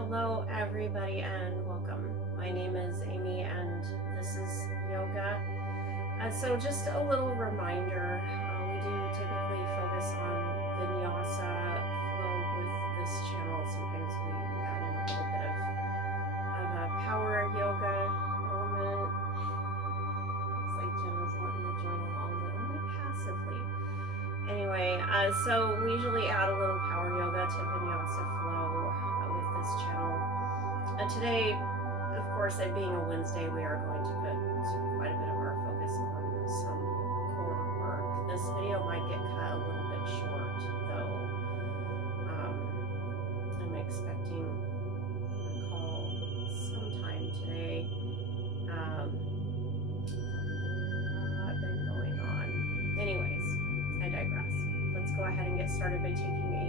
Hello, everybody, and welcome. My name is Amy, and this is yoga. So, just a little reminder we do typically focus on vinyasa flow with this channel. Sometimes we add in a little bit of a power yoga element. Looks like Jim is wanting to join along, but only passively. Anyway, so we usually add a little power yoga to vinyasa flow with this channel. Today, of course, it being a Wednesday, we are going to put quite a bit of our focus on some core work. This video might get cut a little bit short, though. I'm expecting a call sometime today. A lot been going on. Anyways, I digress. Let's go ahead and get started by taking a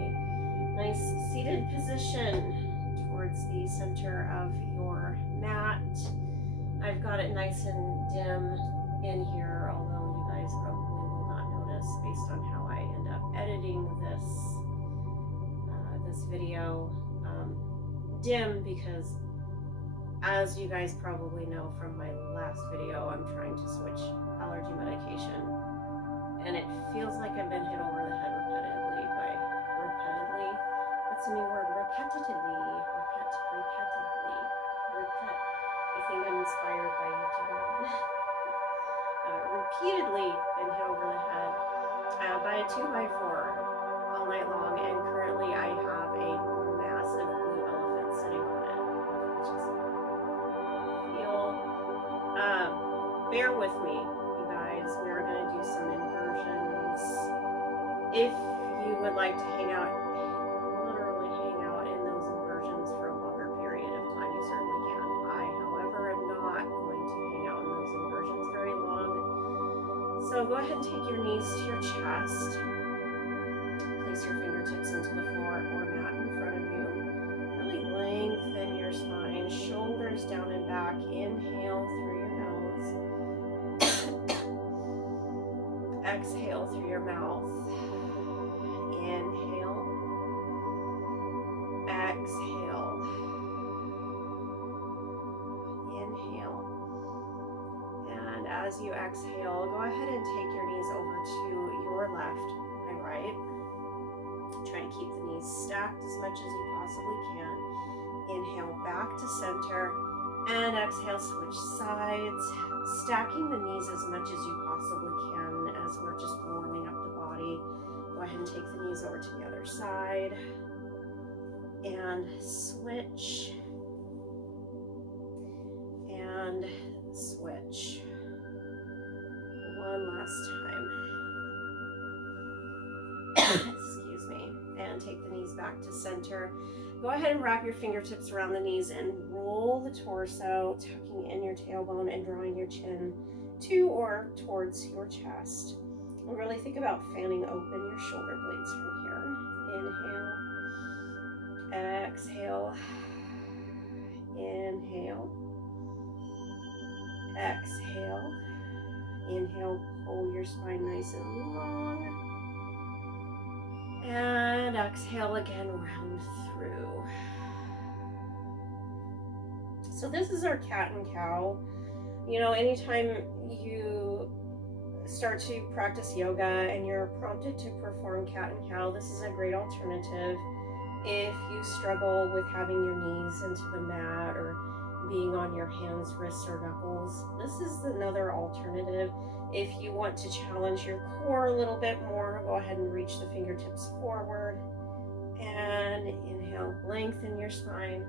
nice seated position towards the center of your mat. I've got it nice and dim in here, although you guys probably will not notice based on how I end up editing this video. Dim because, as you guys probably know from my last video, I'm trying to switch allergy medication, and it feels like I've been hit over the head repetitively. That's a new word. Repetitively. I think I'm inspired by you, John. Repeatedly been hit over the head by a 2x4 all night long, and currently I have a massive blue elephant sitting on it. Bear with me, you guys. We are going to do some inversions. If you would like to literally hang out in those inversions for a longer period of time, you certainly can. I, however, am not going to hang out in those inversions very long. So go ahead and take your knees to your chest. Place your fingertips into the floor or mat in front of you. Really lengthen your spine, shoulders down and back. Inhale through your nose. Exhale through your mouth. Inhale. Exhale. Inhale. And as you exhale, go ahead and take your knees over to your left and right. Try to keep the knees stacked as much as you possibly can. Inhale back to center and exhale, switch sides. Stacking the knees as much as you possibly can as we're just warming up the body. Go ahead and take the knees over to the other side and switch and switch. One last time. Excuse me. And take the knees back to center. Go ahead and wrap your fingertips around the knees and roll the torso, tucking in your tailbone and drawing your chin to or towards your chest. And really think about fanning open your shoulder blades from here. Inhale. Exhale. Inhale. Exhale. Inhale, pull your spine nice and long. And exhale again, round through. So this is our cat and cow. You know, anytime you start to practice yoga and you're prompted to perform cat and cow, this is a great alternative. If you struggle with having your knees into the mat or being on your hands, wrists, or knuckles, this is another alternative. If you want to challenge your core a little bit more, go ahead and reach the fingertips forward and inhale, lengthen your spine,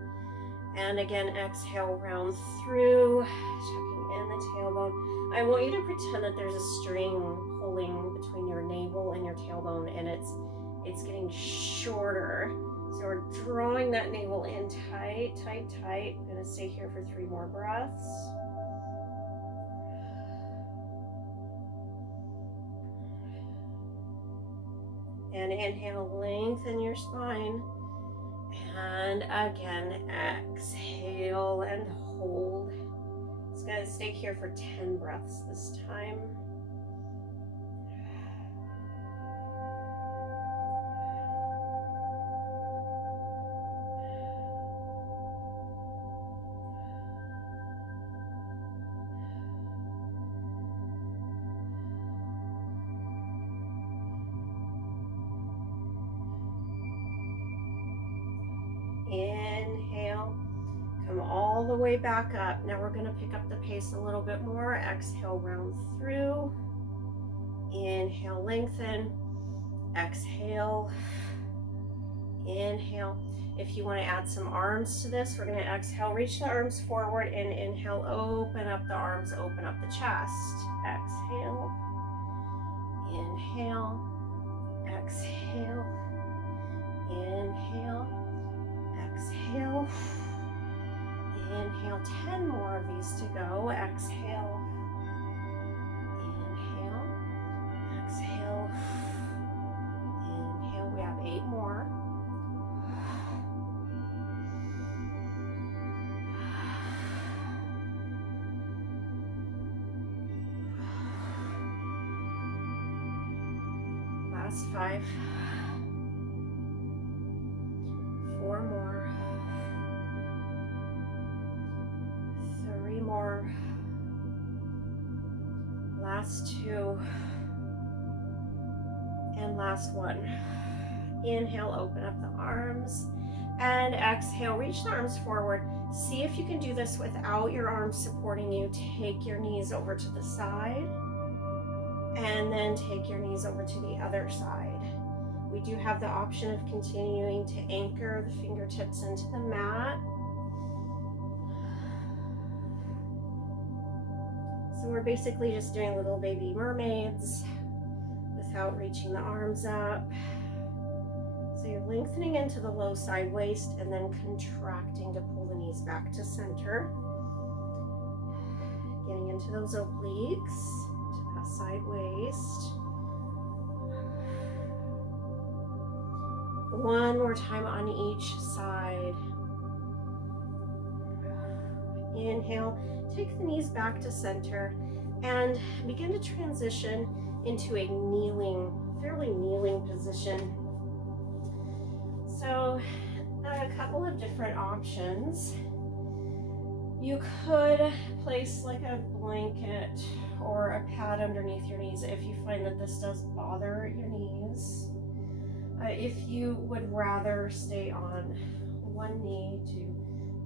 and again exhale, round through, tucking in the tailbone. I want you to pretend that there's a string pulling between your navel and your tailbone, and it's getting shorter. So we're drawing that navel in tight. I'm gonna stay here for 3 more breaths. And inhale, lengthen your spine. And again, exhale and hold. It's gonna stay here for 10 breaths this time. Inhale. Come all the way back up. Now we're going to pick up the pace a little bit more. Exhale, round through. Inhale, lengthen. Exhale. Inhale. If you want to add some arms to this, we're going to exhale, reach the arms forward, and inhale, open up the arms, open up the chest. Exhale. Inhale. Exhale. Inhale. Exhale. Inhale, 10 more of these to go. Exhale. Inhale. Exhale. Inhale. We have 8 more. Last 5. 4 more. 3 more. Last 2. And last 1. Inhale, open up the arms. And exhale, reach the arms forward. See if you can do this without your arms supporting you. Take your knees over to the side. And then take your knees over to the other side. We do have the option of continuing to anchor the fingertips into the mat. So we're basically just doing little baby mermaids without reaching the arms up. So you're lengthening into the low side waist and then contracting to pull the knees back to center. Getting into those obliques, to that side waist. One more time on each side. Inhale, take the knees back to center and begin to transition into a fairly kneeling position. So a couple of different options. You could place like a blanket or a pad underneath your knees if you find that this does bother your knees. If you would rather stay on one knee to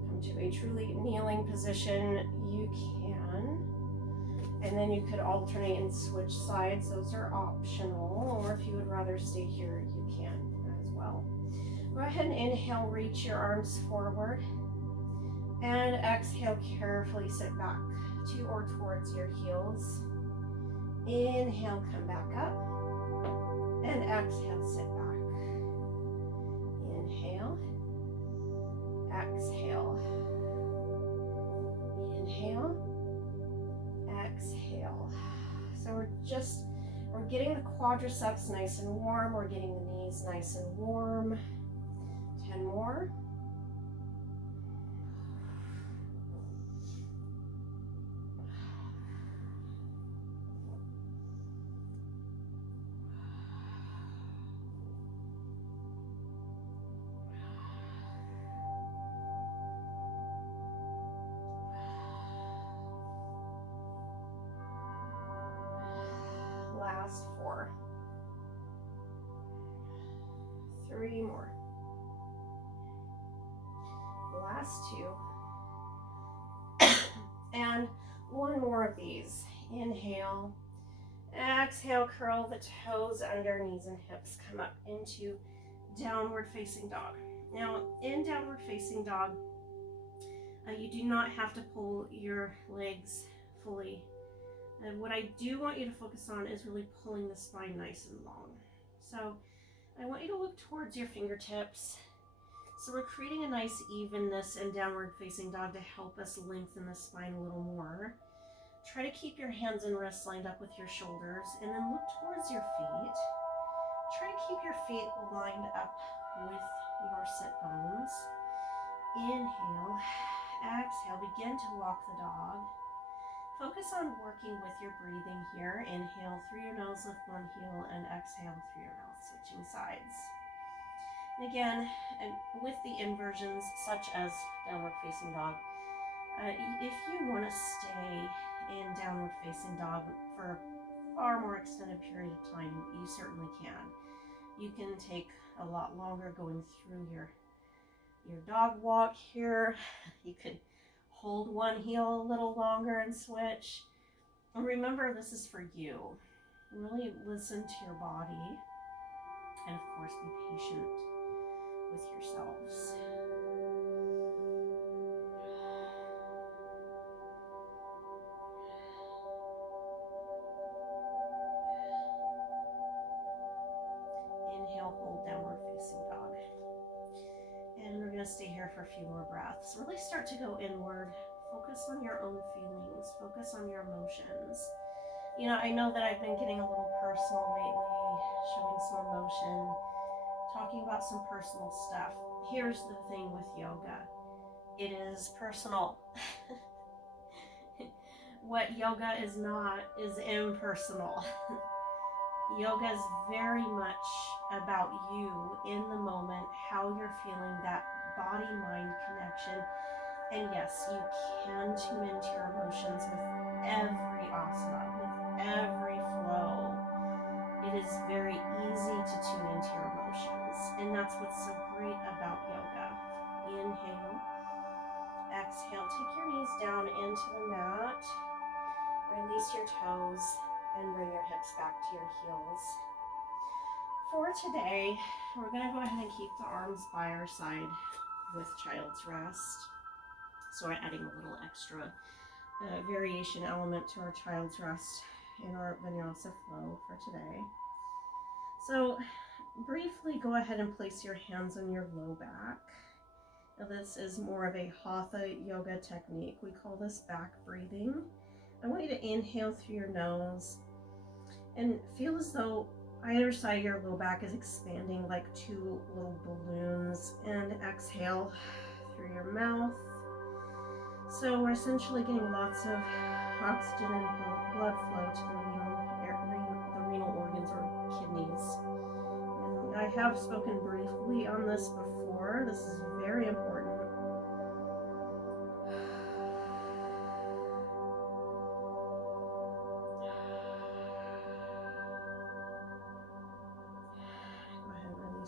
come to a truly kneeling position, you can. And then you could alternate and switch sides. Those are optional. Or if you would rather stay here, you can as well. Go ahead and inhale, reach your arms forward. And exhale, carefully sit back to or towards your heels. Inhale, come back up. And exhale, sit back. Inhale. Exhale. Inhale. Exhale. So we're getting the quadriceps nice and warm. We're getting the knees nice and warm. 10 more. Last 4. 3 more. Last 2. And 1 more of these. Inhale. Exhale, curl the toes under, knees and hips. Come up into downward facing dog. Now, in downward facing dog, you do not have to pull your legs fully. And what I do want you to focus on is really pulling the spine nice and long. So I want you to look towards your fingertips. So we're creating a nice evenness in downward facing dog to help us lengthen the spine a little more. Try to keep your hands and wrists lined up with your shoulders, and then look towards your feet. Try to keep your feet lined up with your sit bones. Inhale, exhale, begin to walk the dog. Focus on working with your breathing here. Inhale through your nose, lift one heel, and exhale through your mouth, switching sides. And again, with the inversions, such as downward facing dog, if you want to stay in downward facing dog for a far more extended period of time, you certainly can. You can take a lot longer going through your dog walk here. You could hold one heel a little longer and switch. And remember, this is for you. Really listen to your body. And of course, be patient with yourselves. Inhale, hold, downward facing dog. And we're going to stay here for a few more breaths. Really start to go inward. Focus on your own feelings. Focus on your emotions. You know, I know that I've been getting a little personal lately, showing some emotion, talking about some personal stuff. Here's the thing with yoga. It is personal. What yoga is not is impersonal. Yoga is very much about you in the moment, how you're feeling, that body-mind connection. And yes, you can tune into your emotions with every asana, with every flow. It is very easy to tune into your emotions. And that's what's so great about yoga. Inhale, exhale, take your knees down into the mat. Release your toes and bring your hips back to your heels. For today, we're going to go ahead and keep the arms by our side with child's rest. So we're adding a little extra variation element to our child's rest in our vinyasa flow for today. So briefly go ahead and place your hands on your low back. Now this is more of a hatha yoga technique. We call this back breathing. I want you to inhale through your nose and feel as though either side of your low back is expanding like two little balloons, and exhale through your mouth. So we're essentially getting lots of oxygen and blood flow to the renal organs or kidneys. And I have spoken briefly on this before. This is very important.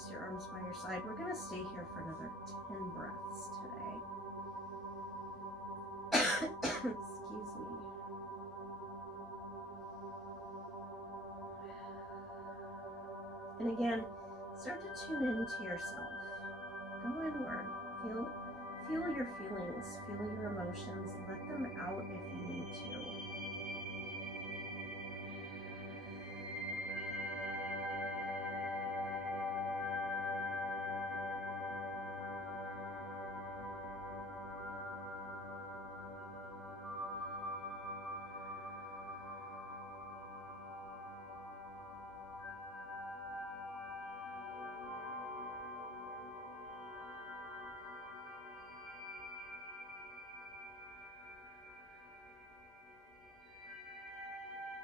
Your arms by your side. We're going to stay here for another 10 breaths today. Excuse me. And again, start to tune into yourself. Go inward. Feel your feelings. Feel your emotions. Let them out if you need to.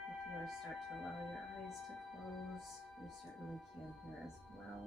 If you want to start to allow your eyes to close, you certainly can here as well.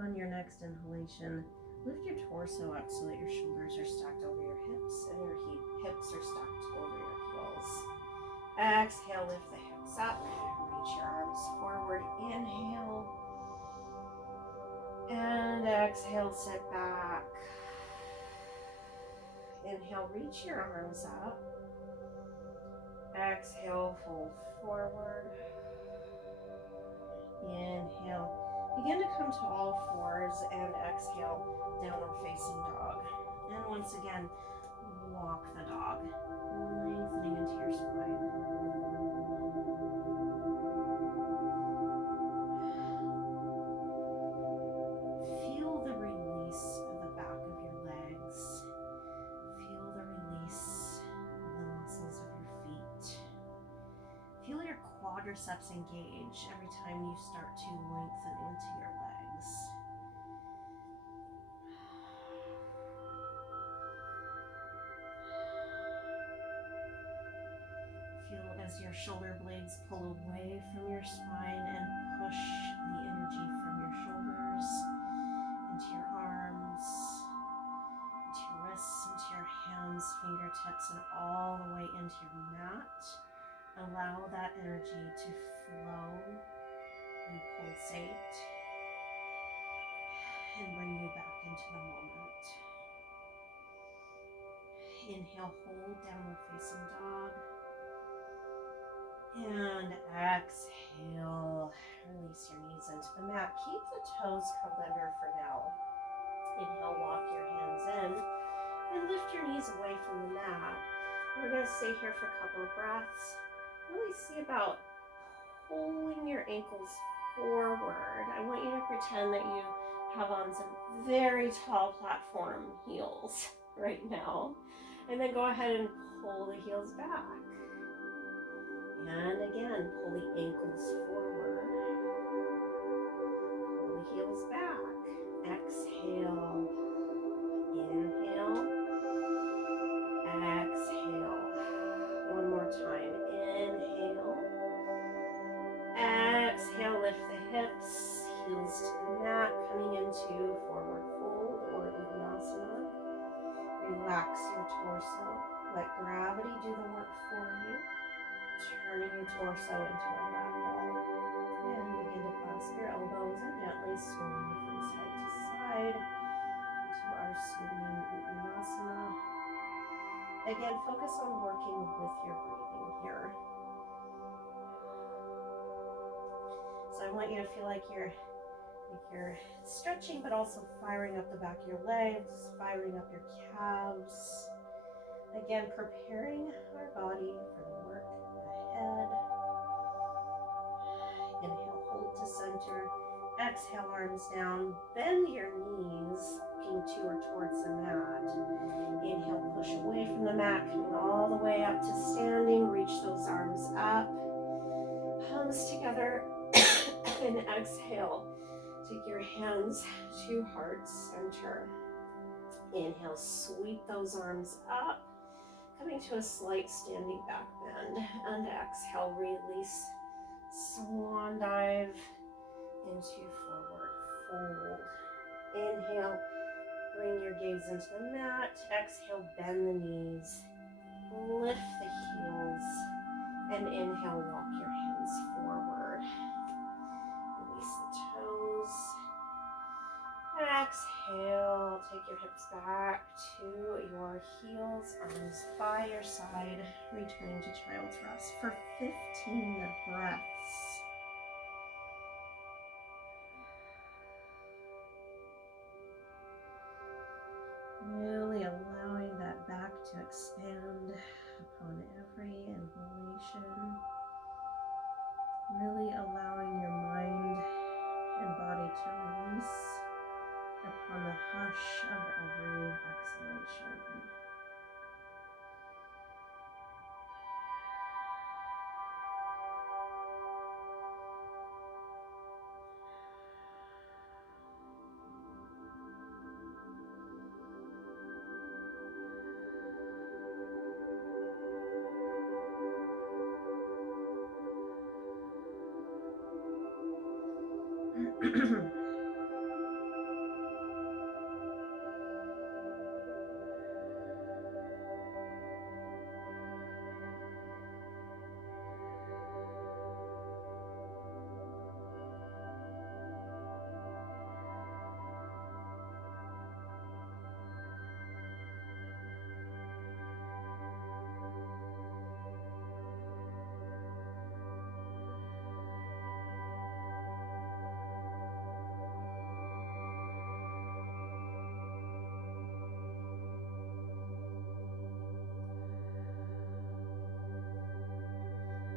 On your next inhalation, lift your torso up so that your shoulders are stacked over your hips and your hips are stacked over your heels. Exhale, lift the hips up, reach your arms forward, inhale, and exhale, sit back. Inhale, reach your arms up. Exhale, fold forward. Inhale. Begin to come to all fours and exhale, downward facing dog. And once again, walk the dog, lengthening into your spine. Feel the release of the back of your legs. Feel the release of the muscles of your feet. Feel your quadriceps engage every time you start to lengthen your shoulder blades pull away from your spine and push the energy from your shoulders into your arms, into your wrists, into your hands, fingertips, and all the way into your mat. Allow that energy to flow and pulsate and bring you back into the moment. Inhale, hold downward facing dog. And exhale, release your knees into the mat. Keep the toes curled under for now. Inhale, walk your hands in and lift your knees away from the mat. We're going to stay here for a couple of breaths. Really see about pulling your ankles forward. I want you to pretend that you have on some very tall platform heels right now. And then go ahead and pull the heels back. And again, pull the ankles forward. Pull the heels back. Exhale. Inhale. Exhale. One more time. Inhale. Exhale, lift the hips, heels to the mat, coming into forward fold or Namaste. Relax your torso. Let gravity do the work for you. Turning your torso into a black ball. And begin to clasp your elbows and gently swing from side to side into our swimming Uttanasana. Again, focus on working with your breathing here. So I want you to feel like you're stretching, but also firing up the back of your legs, firing up your calves. Again, preparing our body for the work ahead. Inhale, hold to center. Exhale, arms down. Bend your knees, looking to or towards the mat. Inhale, push away from the mat, coming all the way up to standing. Reach those arms up. Palms together. And exhale. Take your hands to heart center. Inhale, sweep those arms up. Coming to a slight standing back bend. And exhale, release. Swan dive into forward fold. Inhale, bring your gaze into the mat. Exhale, bend the knees. Lift the heels. And inhale, walk your hands forward. Release the toes. Exhale, take your hips back to your heels, arms by your side, returning to child's rest for 15 breaths. Really allowing that back to expand upon every inhalation. Really allowing your mind and body to release upon the hush of every exhalation.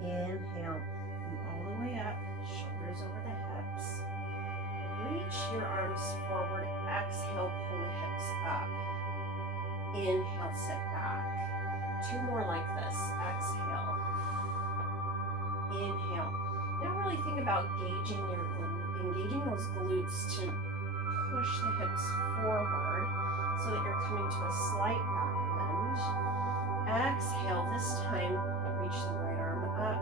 Inhale, come all the way up, shoulders over the hips. Reach your arms forward. Exhale, pull the hips up. Inhale, sit back. 2 more like this. Exhale. Inhale. Now really think about engaging those glutes to push the hips forward so that you're coming to a slight back bend. Exhale, this time reach the right arm up,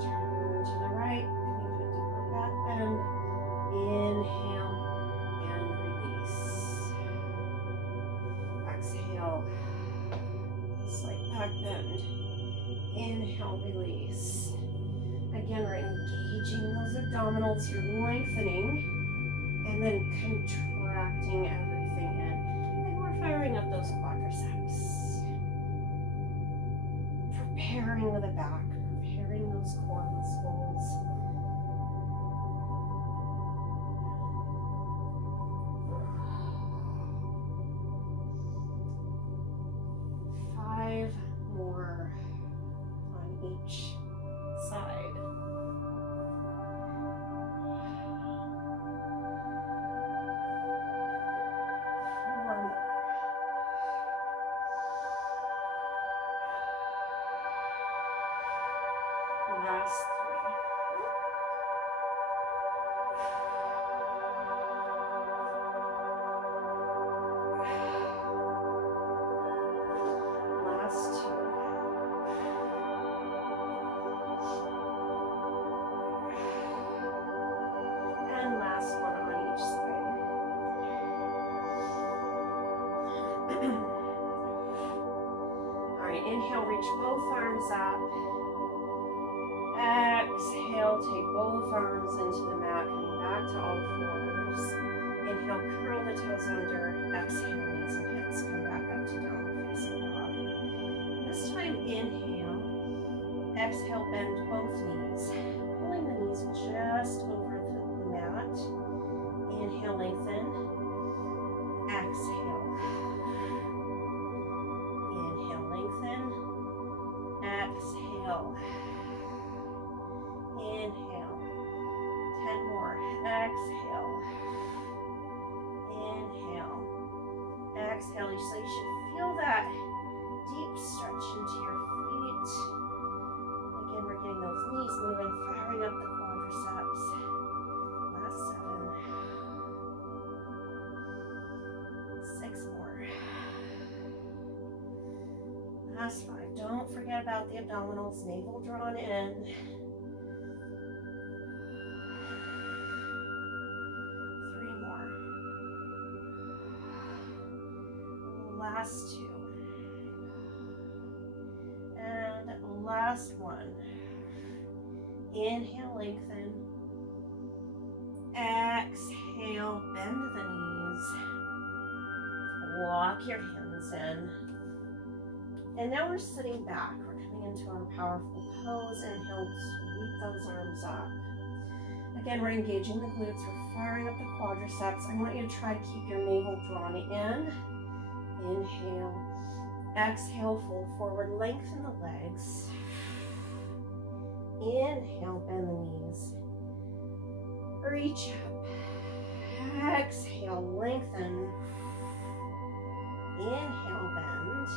turn to the right, coming to a deeper back bend. Inhale and release. Exhale, slight back bend. Inhale, release. Again, we're engaging those abdominals, you're lengthening, and then contracting everything in. And we're firing up those quadriceps. Preparing the back, preparing those core muscles. Five more on each side. Last three. Last two. And last one on each side. All right, inhale, reach both arms up. Exhale, take both arms into the mat, coming back to all fours. Inhale, curl the toes under. Exhale, knees and hips come back up to downward facing dog. This time, inhale. Exhale, bend both knees. Pulling the knees just over the mat. Inhale, lengthen. Exhale. Inhale, lengthen. Exhale. Inhale. 10 more. Exhale. Inhale. Exhale. So you should feel that deep stretch into your feet. Again, we're getting those knees moving, firing up the quadriceps. Last 7. 6 more. Last 5. Don't forget about the abdominals, navel drawn in. 3 more. Last 2. And last 1. Inhale, lengthen. Exhale, bend the knees. Walk your hands in. And now we're sitting back. We're coming into our powerful pose. Inhale, sweep those arms up. Again, we're engaging the glutes. We're firing up the quadriceps. I want you to try to keep your navel drawn in. Inhale. Exhale, fold forward, lengthen the legs. Inhale, bend the knees. Reach up. Exhale, lengthen. Inhale, bend.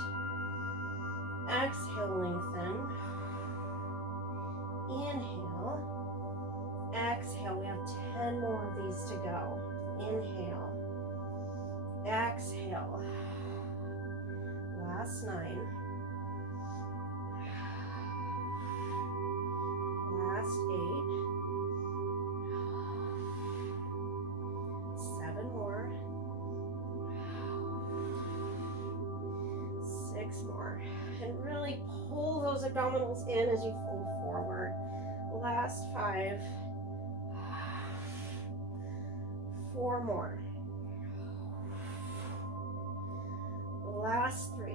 Exhale, lengthen. Inhale. Exhale. We have 10 more of these to go. Inhale. Exhale. Last 9. Last 8. 7 more. 6 more. And really pull those abdominals in as you fold forward. Last 5. 4 more. Last 3.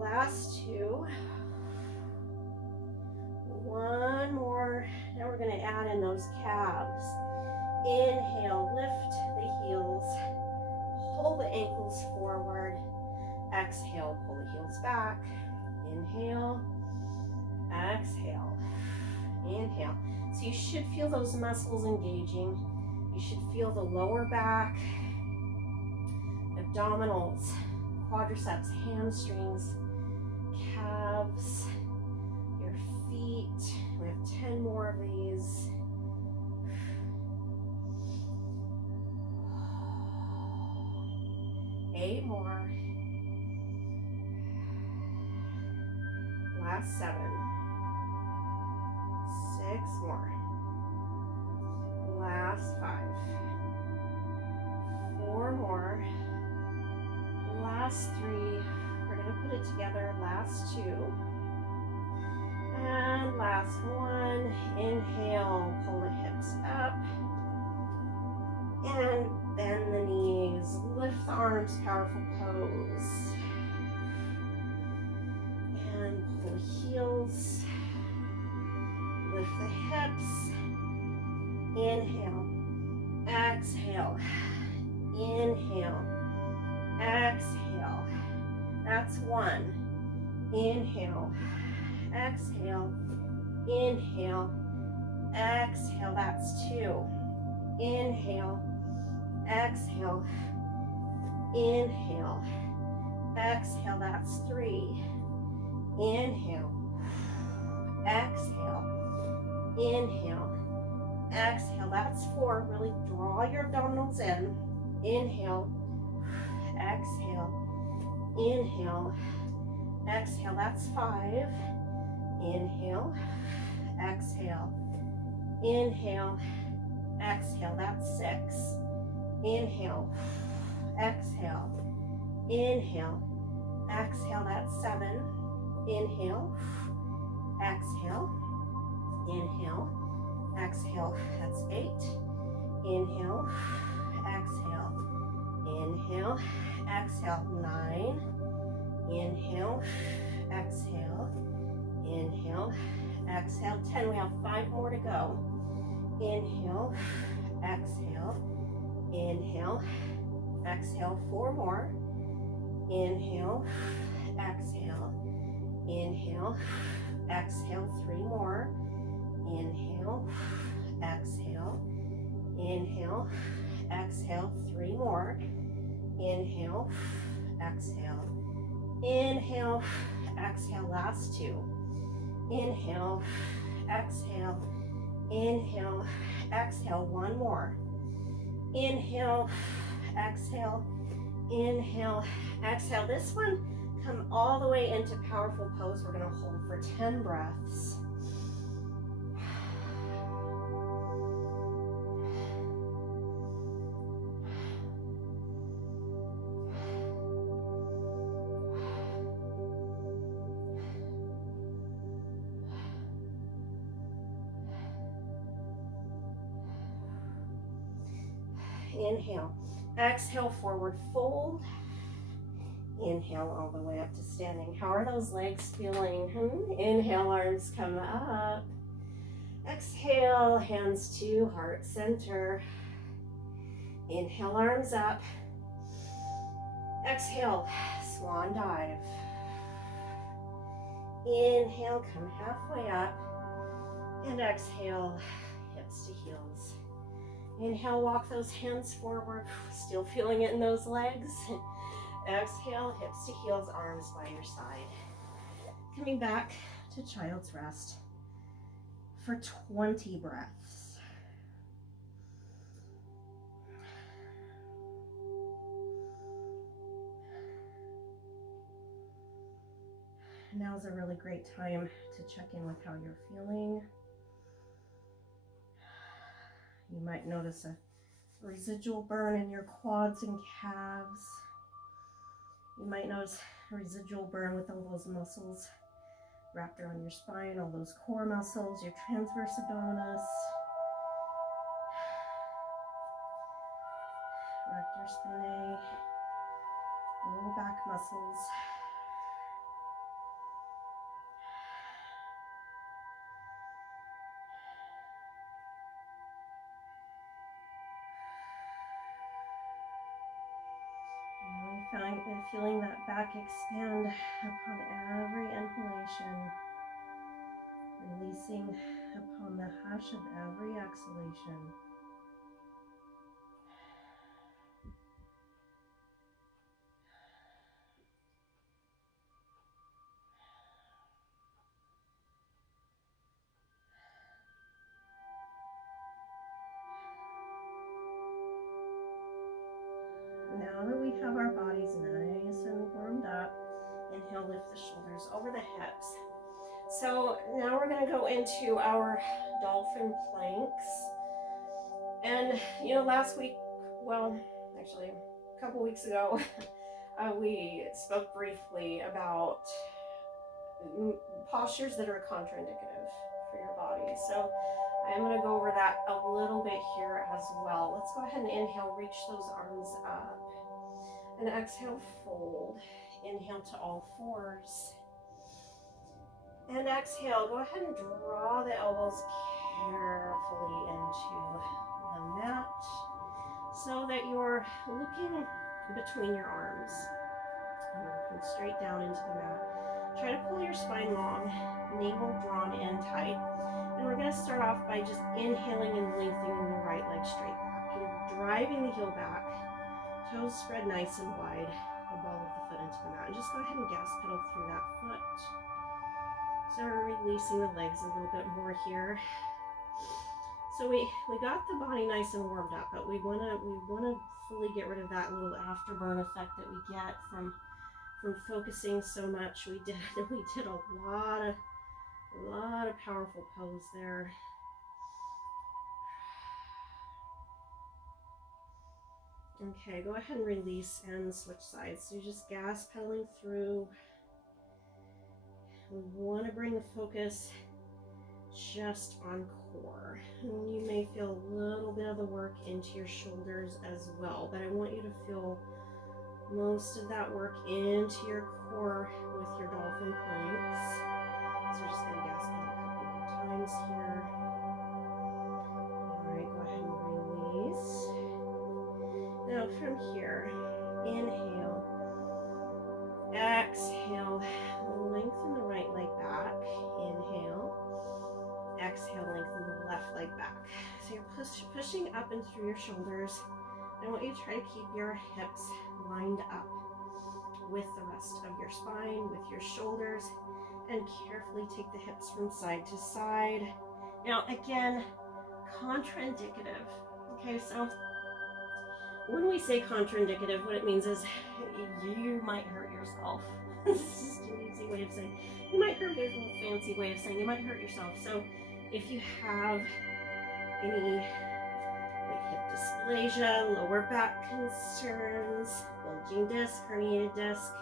Last 2. 1 more. Now we're going to add in those calves. Inhale, lift the heels. Pull the ankles forward. Exhale, pull the heels back. Inhale. Exhale. Inhale. So you should feel those muscles engaging. You should feel the lower back, abdominals, quadriceps, hamstrings, calves, your feet. We have 10 more of these. Eight more. Last 7. 6 more. Last 5. 4 more. Last 3. We're going to put it together. Last 2. And last 1. Inhale, pull the hips up. And bend the knees. Lift the arms, powerful pose. And pull the heels. Lift the hips. Inhale. Exhale. Inhale. Exhale. That's 1. Inhale. Exhale. Inhale. Exhale. That's 2. Inhale. Exhale. Inhale. Exhale. That's 3. Inhale. Exhale. Inhale. Exhale. That's 4. Really draw your abdominals in. Inhale. Exhale. Inhale. Exhale. That's 5. Inhale. Exhale. Inhale. Exhale. That's 6. Inhale. Exhale. Inhale. Exhale. That's 7. Inhale. Exhale. Inhale. Exhale. That's 8. Inhale. Exhale. Inhale. Exhale. 9. Inhale. Exhale. Inhale. Exhale. 10. We have 5 more to go. Inhale. Exhale. Inhale. Exhale. 4 more. Inhale. Exhale. Inhale. Exhale. 3 more. Inhale. Exhale. Inhale. Exhale. 3 more. Inhale. Exhale. Inhale. Exhale. Last 2. Inhale. Exhale. Inhale. Exhale. 1 more. Inhale. Exhale. Inhale. Exhale. This one, come all the way into powerful pose. We're going to hold for 10 breaths. Inhale. Exhale, forward fold. Inhale all the way up to standing. How are those legs feeling? Inhale, arms come up. Exhale, hands to heart center. Inhale, arms up. Exhale, swan dive. Inhale, come halfway up. And exhale, hips to heels. Inhale, walk those hands forward. Still feeling it in those legs. Exhale, hips to heels, arms by your side. Coming back to child's rest for 20 breaths. Now is a really great time to check in with how you're feeling. You might notice a residual burn in your quads and calves. You might notice a residual burn with all those muscles wrapped around your spine, all those core muscles, your transverse abdominis, rectus spinae, low back muscles. Feeling that back expand upon every inhalation, releasing upon the hush of every exhalation. Now that we have our bodies nice and warmed up, inhale, lift the shoulders over the hips. So now we're going to go into our dolphin planks. And you know, last week, well, actually a couple weeks ago, we spoke briefly about postures that are contraindicative for your body. So I'm going to go over that a little bit here as well. Let's go ahead and inhale, reach those arms up. And exhale, fold. Inhale to all fours. And exhale, go ahead and draw the elbows carefully into the mat so that you're looking between your arms. You're looking straight down into the mat. Try to pull your spine long, navel drawn in tight. And we're going to start off by just inhaling and lengthening the right leg straight back. You're driving the heel back, toes spread nice and wide, the ball of the foot into the mat. And just go ahead and gas pedal through that foot. So we're releasing the legs a little bit more here. So we got the body nice and warmed up, but we wanna fully get rid of that little afterburn effect that we get from focusing so much. We did a lot of powerful pose there. Okay, go ahead and release and switch sides. So you're just gas pedaling through. We want to bring the focus just on core. And you may feel a little bit of the work into your shoulders as well, but I want you to feel most of that work into your core with your dolphin planks. So we're just going to gas pedal a couple more times here. All right, go ahead and release. Now from here, inhale, exhale, lengthen the right leg back, inhale, exhale, lengthen the left leg back. So you're pushing up and through your shoulders. I want you to try to keep your hips lined up with the rest of your spine, with your shoulders, and carefully take the hips from side to side. Now again, contraindicative. Okay, so when we say contraindicative, what it means is you might hurt yourself. This is just an easy way of saying you might hurt yourself, a fancy way of saying you might hurt yourself. So if you have any like hip dysplasia, lower back concerns, bulging disc, herniated disc,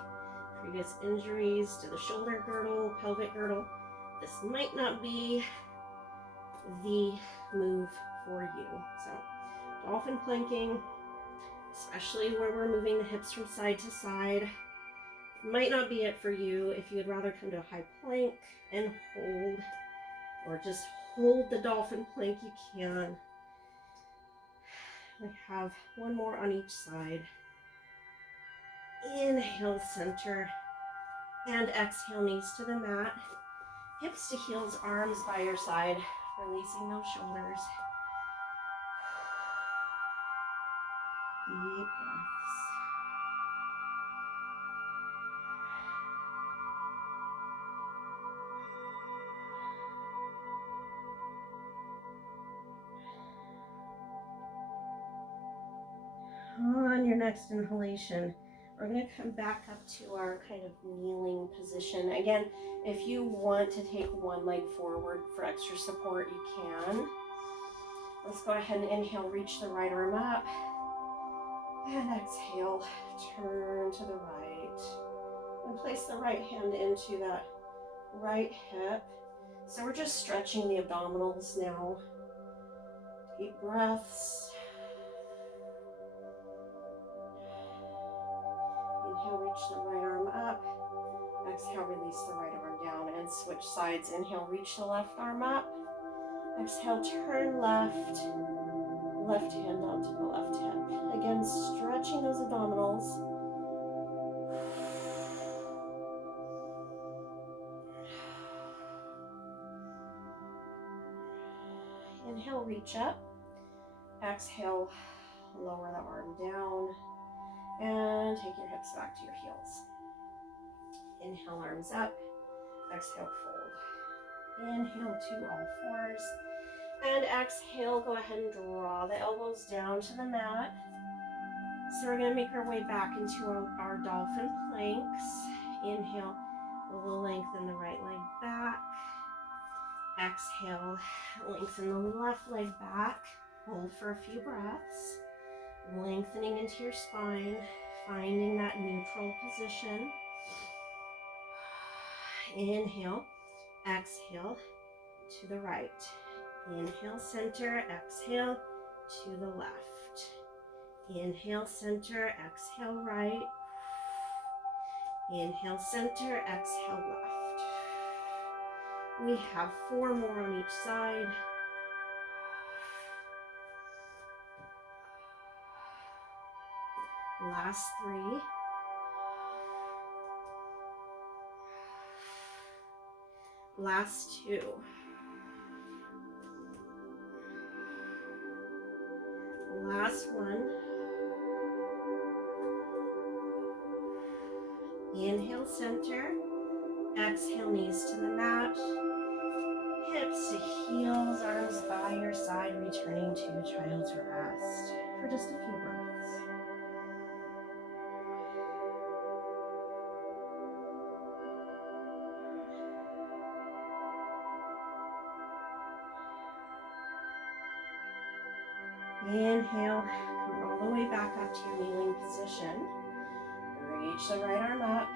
previous injuries to the shoulder girdle, pelvic girdle, this might not be the move for you. So dolphin planking, especially where we're moving the hips from side to side, might not be it for you. If you'd rather come to a high plank and hold, or just hold the dolphin plank, you can. We have one more on each side. Inhale, center, and exhale, knees to the mat, hips to heels, arms by your side, releasing those shoulders. Deep breaths. On your next inhalation, we're going to come back up to our kind of kneeling position. Again, if you want to take one leg forward for extra support, you can. Let's go ahead and inhale, reach the right arm up. And exhale, turn to the right. And place the right hand into that right hip. So we're just stretching the abdominals now. Deep breaths. Inhale, reach the right arm up. Exhale, release the right arm down and switch sides. Inhale, reach the left arm up. Exhale, turn left. Left hand onto the left hip. Again, stretching those abdominals. Inhale, reach up. Exhale, lower the arm down. And take your hips back to your heels. Inhale, arms up. Exhale, fold. Inhale to all fours. And exhale, go ahead and draw the elbows down to the mat. So we're going to make our way back into our dolphin planks. Inhale, we'll lengthen the right leg back. Exhale, lengthen the left leg back. Hold for a few breaths. Lengthening into your spine, finding that neutral position. Inhale, exhale to the right. Inhale, center, exhale to the left. Inhale, center, exhale, right. Inhale, center, exhale, left. We have 4 more on each side. Last 3. Last 2. Last 1. Inhale, center. Exhale, knees to the mat. Hips to heels, arms by your side, returning to child's rest for just a few breaths. Inhale, come all the way back up to your kneeling position. Reach the right arm up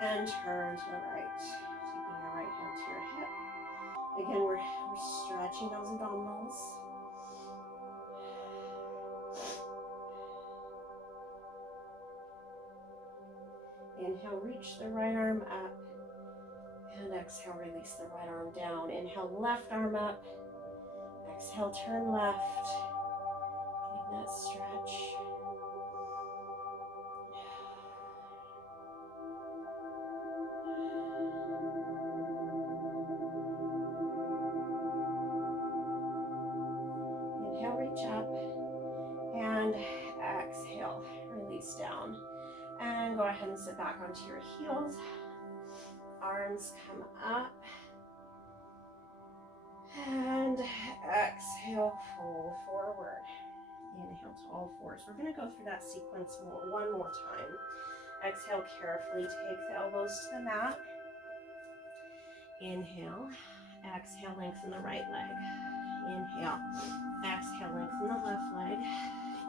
and turn to the right. Taking your right hand to your hip. Again, we're stretching those abdominals. Inhale, reach the right arm up. And exhale, release the right arm down. Inhale, left arm up. Exhale, turn left. Getting that stretch. Inhale, reach up. And exhale, release down. And go ahead and sit back onto your heels. Arms come up. And exhale, fold forward. Inhale to all fours. We're going to go through that sequence one more time. Exhale, carefully take the elbows to the mat. Inhale. Exhale, lengthen the right leg. Inhale. Exhale, lengthen the left leg.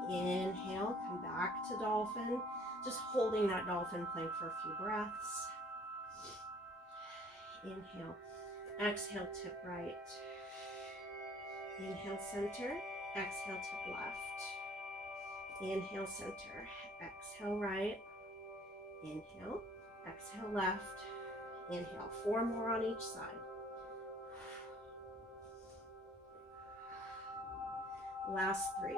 Inhale, come back to dolphin. Just holding that dolphin plank for a few breaths. Inhale. Exhale, tip right. Inhale, center. Exhale, tip left. Inhale, center. Exhale, right. Inhale. Exhale, left. Inhale. 4 more on each side. Last 3.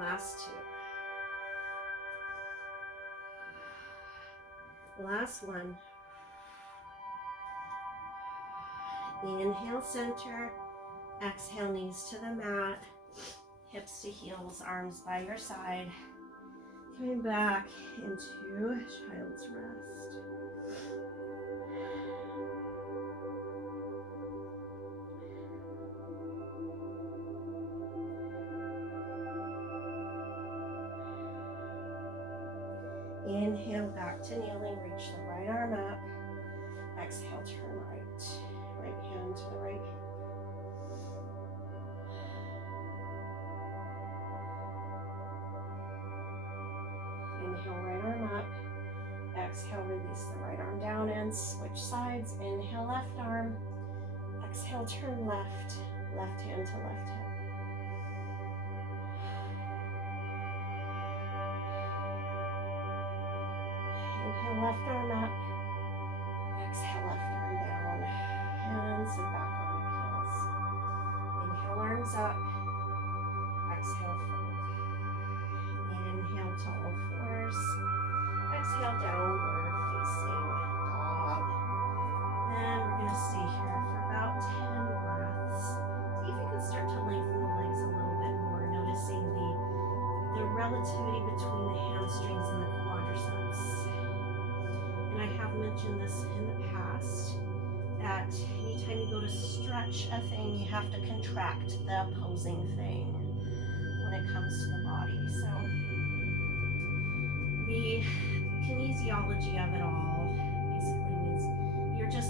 Last 2. Last 1. Inhale, center. Exhale, knees to the mat. Hips to heels, arms by your side. Coming back into child's rest. Inhale, back to kneeling. Reach the right arm up. Exhale, turn right. Right hand to the right hip. Inhale, right arm up. Exhale, release the right arm down and switch sides. Inhale, left arm. Exhale, turn left. Left hand to left hip. Inhale, left arm up. Exhale, left arm down. And sit back on your heels. Inhale, arms up. Exhale, fold. Inhale to all fours. Exhale, downward facing dog. And we're going to stay here for about 10 breaths. See if you can start to lengthen the legs a little bit more, noticing the relativity between the hamstrings and the quadriceps. And I have mentioned this in the past, that anytime you go to stretch a thing, you have to contract the opposing thing when it comes to the body. So we kinesiology of it all basically means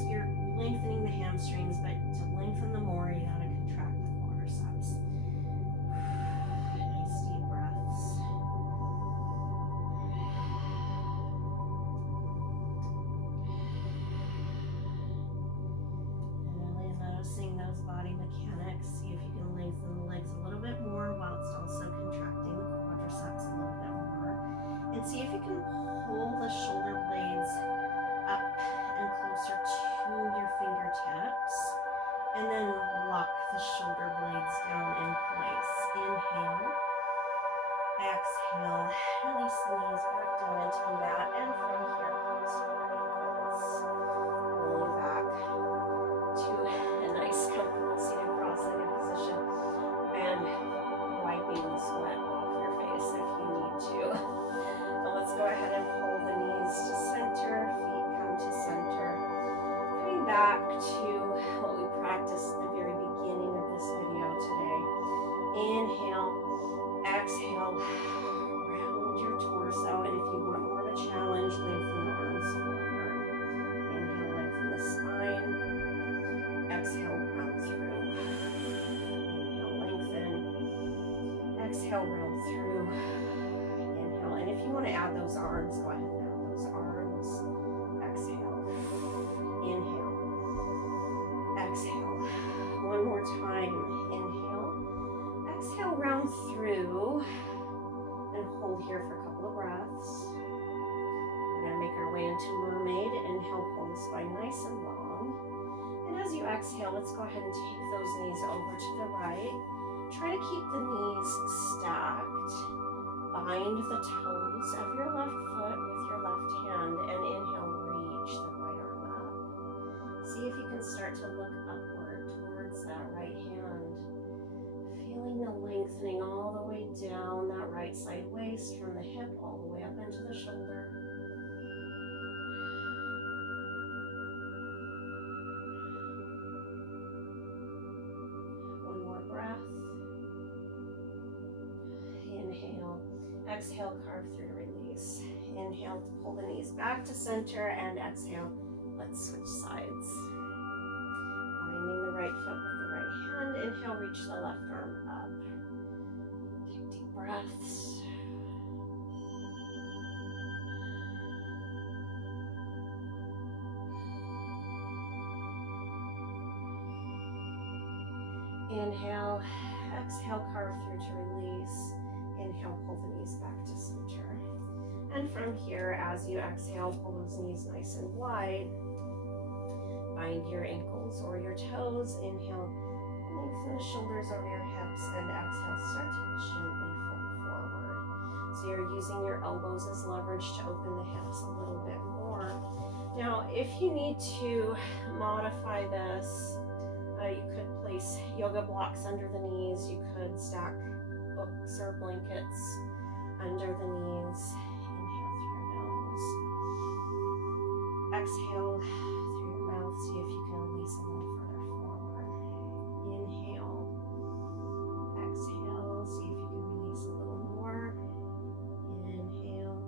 you're lengthening the hamstrings, but to lengthen them more, you gotta contract the quadriceps. Nice deep breaths. And really noticing those body mechanics. See if you can lengthen the legs a little bit more whilst also contracting the quadriceps a little bit more. And see if you can pull the shoulder blades up and closer to your fingertips, and then lock the shoulder blades down in place. Inhale, exhale, release the knees back down into the mat, and from here comes your ankles, rolling back to a nice comfortable seated cross-legged position, and wiping the sweat off your face if you need to. Now let's go ahead and pull the knees to center, feet come to center. Coming back to what we practiced at the very beginning of this video today. Inhale, exhale, round your torso, and if you want more of a challenge, lengthen the arms forward. Inhale, lengthen the spine. Exhale, round through. Inhale, lengthen. Exhale, round through. Inhale, and if you want to add those arms, go ahead and add those arms. Exhale. Inhale. Exhale. One more time. Inhale. Exhale, round through. And hold here for a couple of breaths. We're going to make our way into mermaid. Inhale, pull the spine nice and long. And as you exhale, let's go ahead and take those knees over to the right. Try to keep the knees stacked. Bind the toes of your left foot with your left hand, and inhale, reach the right arm up. See if you can start to look upward towards that right hand, feeling the lengthening all the way down that right side waist from the hip all the way up into the shoulder. One more breath. Inhale. Exhale, carve through to release. Inhale to pull the knees back to center, and exhale, let's switch sides. Winding the right foot with the right hand. Inhale, reach the left arm up. Take deep breaths. Inhale, exhale, carve through to release. Inhale, pull the knees back to center. And from here, as you exhale, pull those knees nice and wide. Bind your ankles or your toes. Inhale, lengthen the shoulders over your hips, and exhale, start to gently fold forward. So you're using your elbows as leverage to open the hips a little bit more. Now, if you need to modify this, you could place yoga blocks under the knees. You could stack books or blankets under the knees. Inhale through your nose. Exhale through your mouth. See if you can release a little further forward. Inhale. Exhale. See if you can release a little more. Inhale.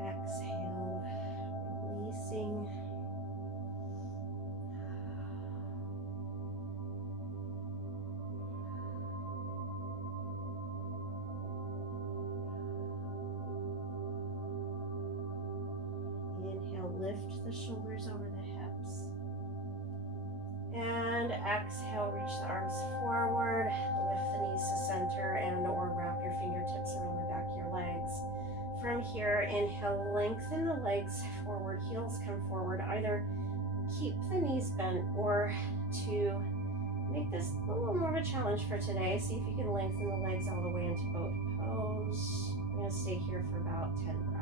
Exhale. Releasing. Lift the shoulders over the hips. And exhale, reach the arms forward. Lift the knees to center and or wrap your fingertips around the back of your legs. From here, inhale, lengthen the legs forward, heels come forward. Either keep the knees bent, or to make this a little more of a challenge for today, see if you can lengthen the legs all the way into boat pose. I'm going to stay here for about 10 breaths.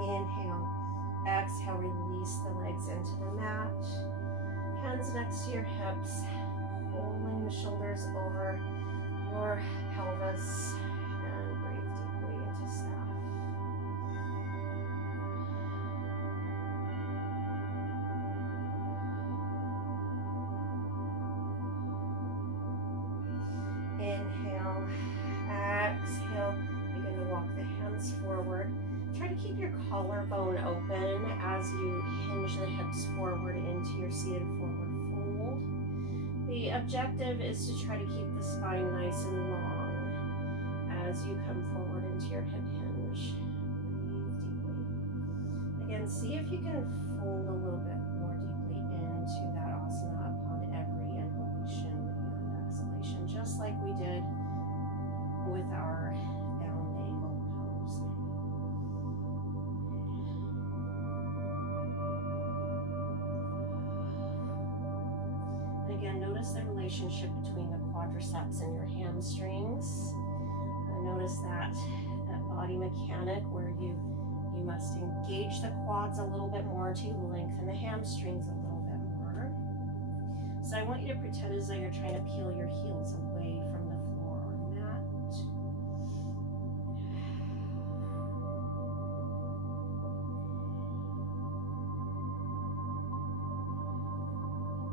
Inhale, exhale, release the legs into the mat. Hands next to your hips, pulling the shoulders over your pelvis and breathe deeply into staff. Inhale, exhale, begin to walk the hands forward. Try to keep your collarbone open as you hinge the hips forward into your seated forward fold. The objective is to try to keep the spine nice and long as you come forward into your hip hinge. Breathe deeply. Again, see if you can fold a little bit more deeply into that asana upon every inhalation and exhalation, just like we did with our bound angle pose. And again, notice the relationship between the quadriceps and your hamstrings. Notice that body mechanic where you must engage the quads a little bit more to lengthen the hamstrings a little bit more. So I want you to pretend as though you're trying to peel your heels away from the floor or mat.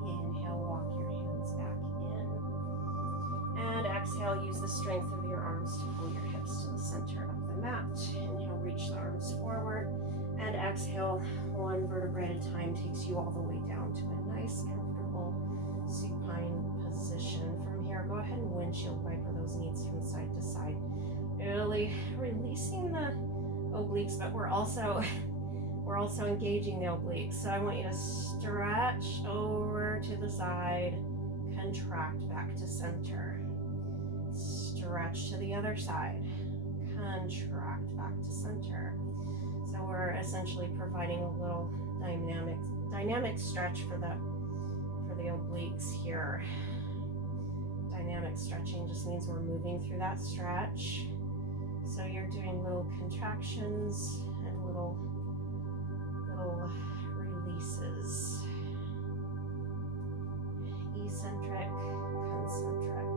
Inhale, walk your hands back in. And exhale, use the strength of your arms to pull your hips to the center of the mat. Inhale, reach the arms forward. And exhale, one vertebrae at a time takes you all the way down to a nice, comfortable supine position. From here, go ahead and windshield wiper those knees from side to side. Really releasing the obliques, but we're also engaging the obliques. So I want you to stretch over to the side, contract back to center. Stretch to the other side, contract back to center. So we're essentially providing a little dynamic stretch for the obliques here. Dynamic stretching just means we're moving through that stretch. So you're doing little contractions and little releases. Eccentric, concentric,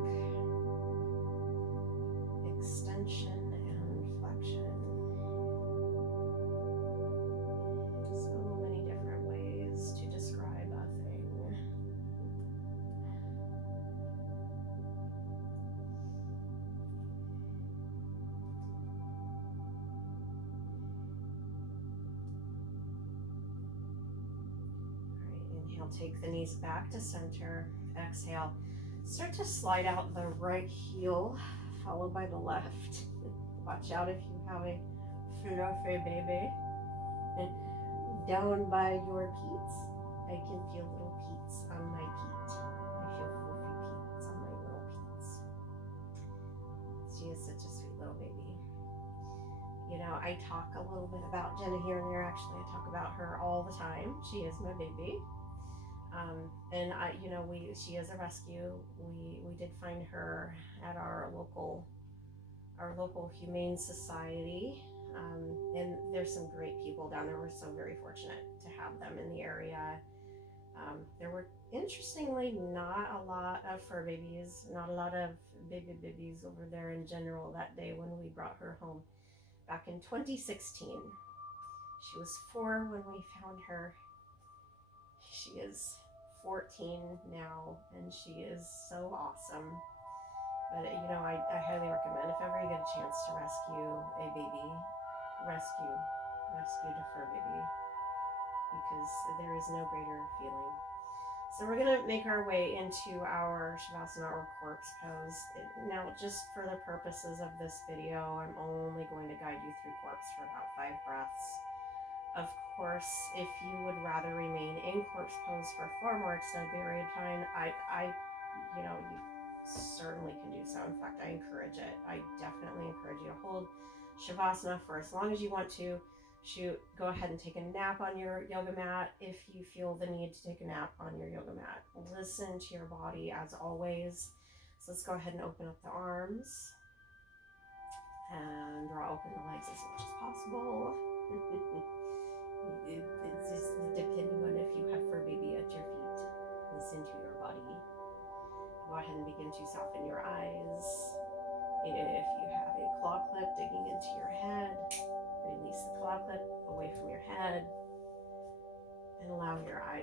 extension and flexion. So many different ways to describe a thing. Inhale, take the knees back to center. Exhale, start to slide out the right heel, followed by the left. Watch out if you have a fluffy baby. And down by your peats, I can feel little peats on my peat. I feel fluffy peats on my little peats. She is such a sweet little baby. You know, I talk a little bit about Jenna here and there. Actually, I talk about her all the time. She is my baby. And she is a rescue. We did find her at our local humane society. And there's some great people down there. We're so very fortunate to have them in the area. There were, interestingly, not a lot of fur babies, not a lot of babies over there in general that day when we brought her home back in 2016. She was 4 when we found her. She is 14 now, and she is so awesome. But I highly recommend, if ever you get a chance to rescue a baby, rescue a fur baby, because there is no greater feeling. So we're gonna make our way into our Shavasana or corpse pose. Now, just for the purposes of this video, I'm only going to guide you through corpse for about 5 breaths. Of course, if you would rather remain in corpse pose for a far more extended period of time, you certainly can do so. In fact, I encourage it. I definitely encourage you to hold Shavasana for as long as you want to. Go ahead and take a nap on your yoga mat if you feel the need to take a nap on your yoga mat. Listen to your body as always. So let's go ahead and open up the arms and draw open the legs as much as possible. It's just depending on if you have fur baby at your feet. Listen to your body. Go ahead and begin to soften your eyes.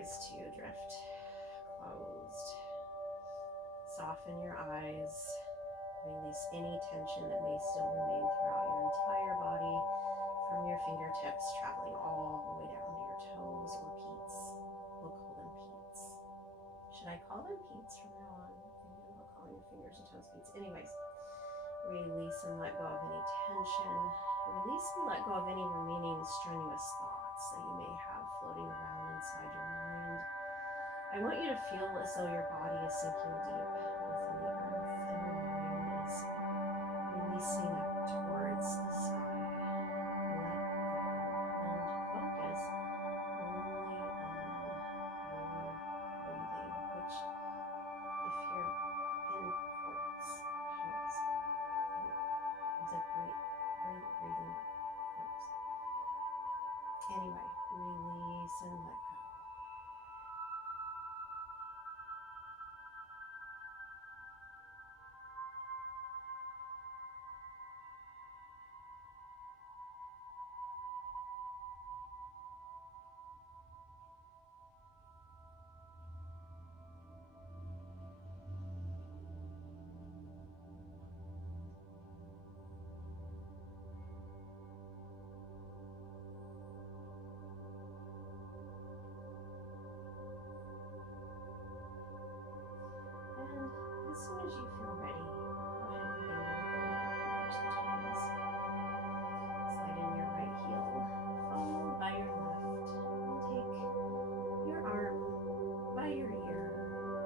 eyes to drift closed. Soften your eyes. Release any tension that may still remain throughout your entire body, from your fingertips traveling all the way down to your toes, or peats. We'll call them peats. Should I call them peats from now on? I'm thinking about calling your fingers and toes peats. Anyways, release and let go of any tension. Release and let go of any remaining strenuous thoughts that you may have floating around inside your mind. I want you to feel as though your body is sinking deep within the earth and your mind is releasing up towards the sky. Let go and focus only on your breathing, which, if you're in corpse pose, is a great breathing corpse. Anyway, release and let go. And as soon as you feel ready, go ahead and begin to go over your fingers and toes. Slide in your right heel, followed by your left, and take your arm by your ear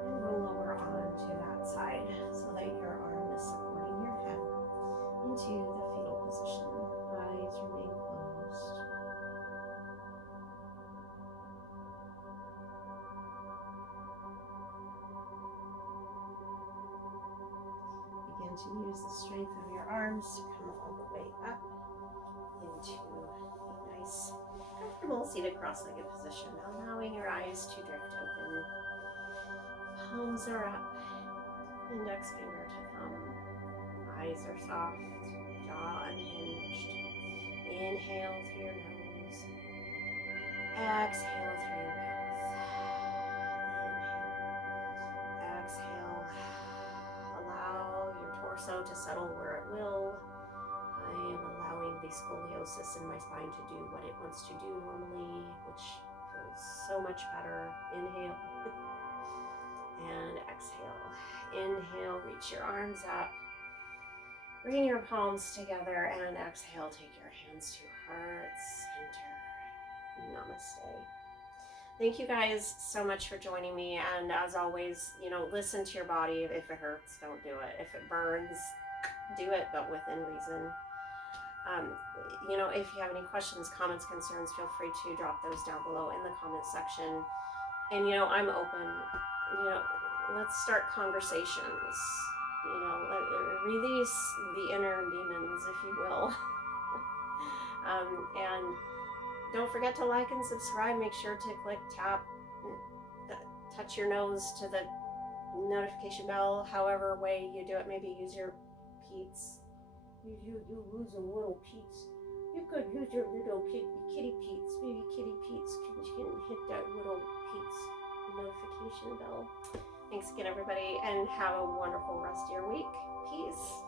and roll over onto that side so that your arm is supporting your head into the fetal position. Eyes remain closed. Begin to use the strength of your arms to come all the way up into a nice, comfortable seated cross-legged position, allowing your eyes to drift open. Palms are up, index finger to thumb. Eyes are soft, jaw unhinged. Inhale through your nose. Exhale through your mouth. Inhale. Exhale. Allow your torso to settle where it will. I am allowing the scoliosis in my spine to do what it wants to do normally, which feels so much better. Inhale and exhale. Inhale, reach your arms up. Bring your palms together and exhale. Take your hands to heart center. Namaste. Thank you guys so much for joining me. And as always, listen to your body. If it hurts, don't do it. If it burns, do it, but within reason. If you have any questions, comments, concerns, feel free to drop those down below in the comments section. And, I'm open. Let's start conversations. Release the inner demons, if you will. And don't forget to like and subscribe. Make sure to touch your nose to the notification bell, however way you do it. Maybe use your peats. You use a little peats. You could use your little kitty peats. Maybe kitty peats can hit that little peats notification bell. Thanks again, everybody, and have a wonderful rest of your week. Peace.